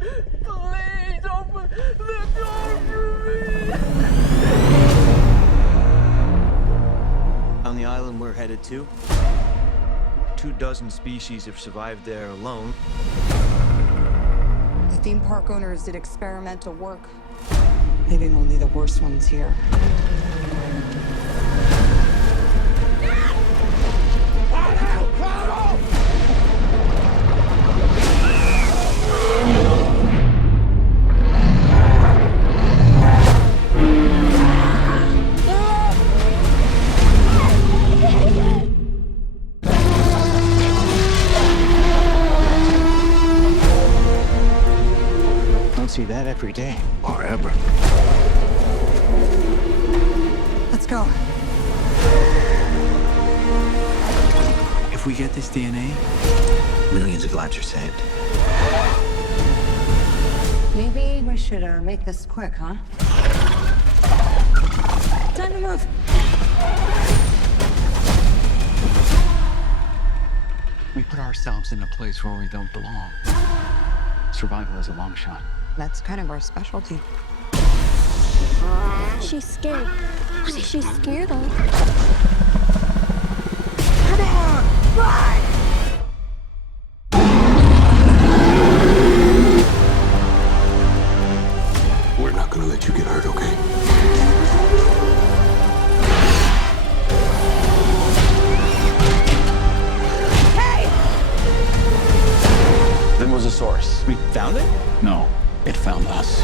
Please open the door for me. On the island we're headed to, 24 species have survived there alone. The theme park owners did experimental work, leaving only the worst ones here. See that every day. Or ever. Let's go. If we get this DNA, millions of lives are saved. Maybe we should make this quick, huh? Time to move. We put ourselves in a place where we don't belong. Survival is a long shot. That's kind of our specialty. She's scared. What is she scared of? Come on! Run! We're not gonna let you get hurt, okay? Then was the source. We found it? No, it found us.